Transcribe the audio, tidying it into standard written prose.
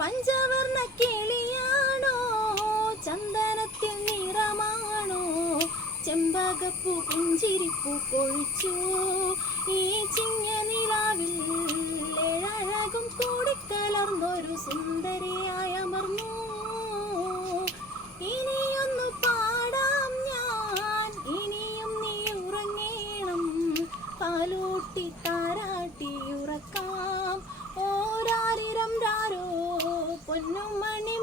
പഞ്ചവർണ്ണ കിളിയാണോ ചന്ദനത്തിൽ നിറമാണോ ചെമ്പകപ്പൂ പുഞ്ചിരിപ്പൂ കൊഴിച്ചു ഈ ചിങ്ങ നിലാവിൽ ഏഴഴകും കൂടിക്കലർന്നൊരു സുന്ദരിയായി അമർന്നു. ഇനിയൊന്നു പാടാം ഞാൻ, ഇനിയും നീ ഉറങ്ങേണം, പാലൂട്ടി താരാട്ടി ഉറക്കാം ഓരാരിരം രാരോ പൊന്നുമണി